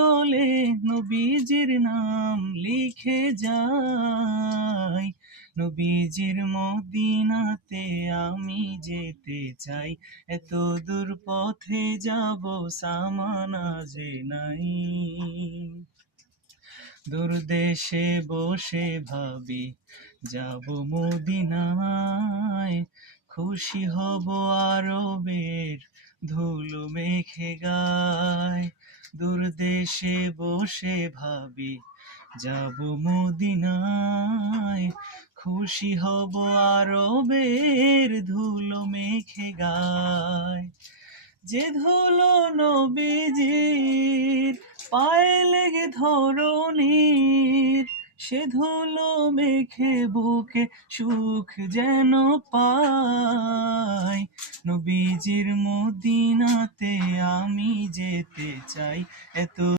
জলে নবীজির নাম লিখে যাই। নবীজির মদিনাতে আমি যেতে চাই, এত দূর পথে যাব সামানা যে নাই। দূর দেশে বসে ভাবি যাব মদিনায়, খুশি হব আরবের ধুলো মেখে গায়। দূর দেশে বসে ভাবি যাব মদিনায়, খুশি হব আরবের ধুলো মেখে গায়। যে ধুলো নবীজির পায়ে লেগে ধরণীর, সে ধুলো মেখে বুকে সুখ যেন পাই। নবীজির মদিনাতে আমি যেতে চাই, এত